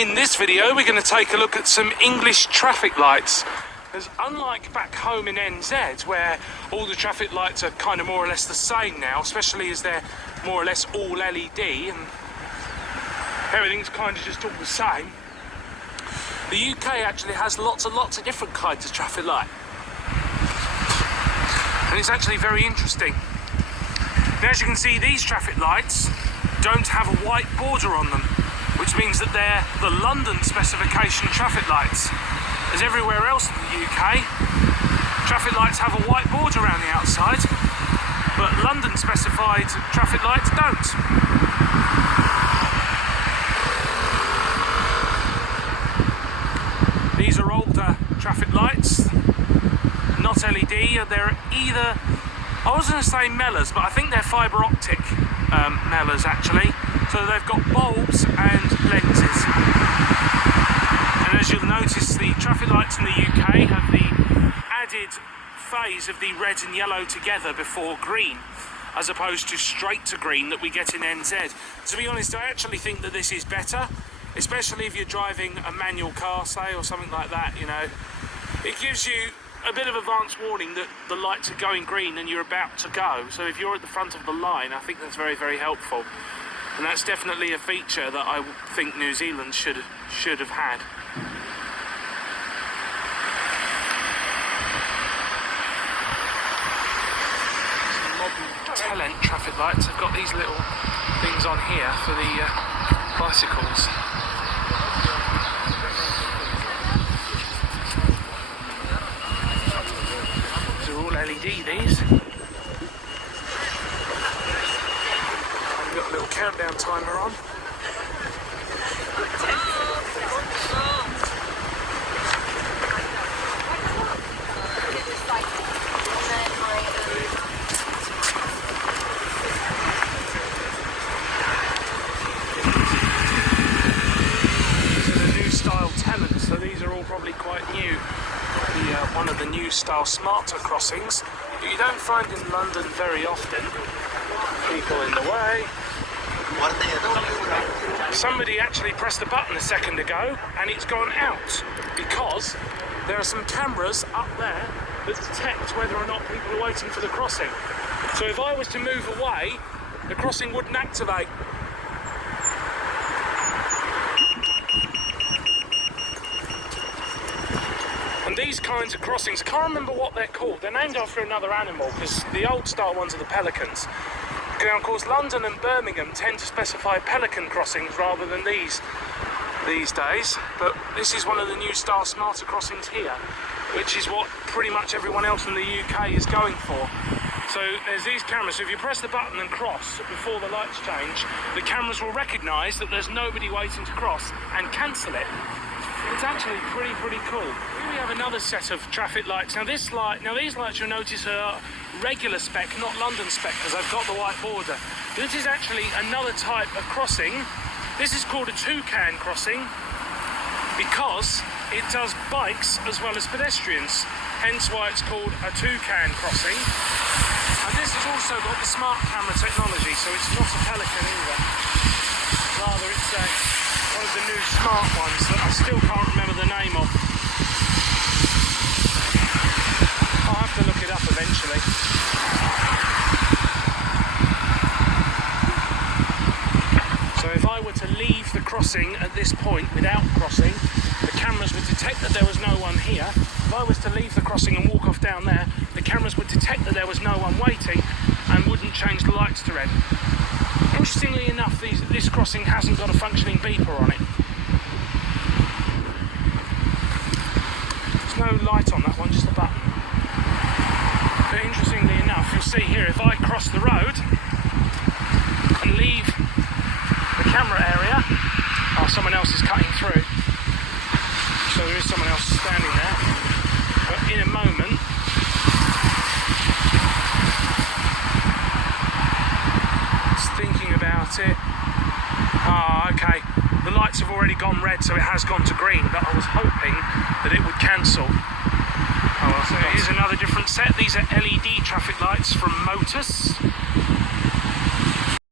In this video we're going to take a look at some English traffic lights. Because unlike back home in NZ, where all the traffic lights are kind of more or less the same now, especially as they're more or less all LED and everything's kind of just all the same, the UK actually has lots and lots of different kinds of traffic light. And it's actually very interesting. Now, as you can see, these traffic lights don't have a white border on them, which means that they're the London specification traffic lights. As everywhere else in the UK, traffic lights have a white border around the outside, but London specified traffic lights don't. These are older traffic lights, not LED. They're either, I was going to say Mellors, but I think they're fibre optic Mellors actually. So they've got bulbs and lenses. And as you'll notice, the traffic lights in the UK have the added phase of the red and yellow together before green, as opposed to straight to green that we get in NZ. To be honest, I actually think that this is better, especially if you're driving a manual car, say, or something like that, you know. It gives you a bit of advance warning that the lights are going green and you're about to go. So if you're at the front of the line, I think that's very, very helpful. And that's definitely a feature that I think New Zealand should have had. Some modern Telent traffic lights have got these little things on here for the bicycles. These are all LED, these. Got a little countdown timer on. These are the new style Telent, so these are all probably quite new. One of the new style smarter crossings that you don't find in London very often. People in the way. Somebody actually pressed the button a second ago and it's gone out because there are some cameras up there that detect whether or not people are waiting for the crossing. So if I was to move away, the crossing wouldn't activate. And these kinds of crossings, I can't remember what they're called. They're named after another animal because the old style ones are the pelicans. Now, of course, London and Birmingham tend to specify pelican crossings rather than these days, but this is one of the new style smarter crossings here, which is what pretty much everyone else in the UK is going for. So there's these cameras, so if you press the button and cross before the lights change, the cameras will recognise that there's nobody waiting to cross and cancel it. It's actually pretty cool. Here we have another set of traffic lights. Now these lights you'll notice are regular spec, not London spec, because I've got the white border. This is actually another type of crossing. This is called a toucan crossing because it does bikes as well as pedestrians, hence why it's called a toucan crossing. And this has also got the smart camera technology, so it's not a pelican either. Rather, it's one of the new smart ones that I still can't remember the name of. I'll have to look it up eventually. So if I were to leave the crossing at this point without crossing, the cameras would detect that there was no one here. If I was to leave the crossing and walk off down there, the cameras would detect that there was no one waiting and wouldn't change the lights to red. Interestingly enough, this crossing hasn't got a functioning beeper on it. There's no light on that one, just a button. But interestingly enough, you'll see here, if I cross the road and leave the camera area, oh, someone else is cutting through. So there is someone else standing there. But in a moment, thinking about it. Okay, the lights have already gone red, so it has gone to green, but I was hoping that it would cancel. Oh, well, so here's another different set. These are LED traffic lights from Motus.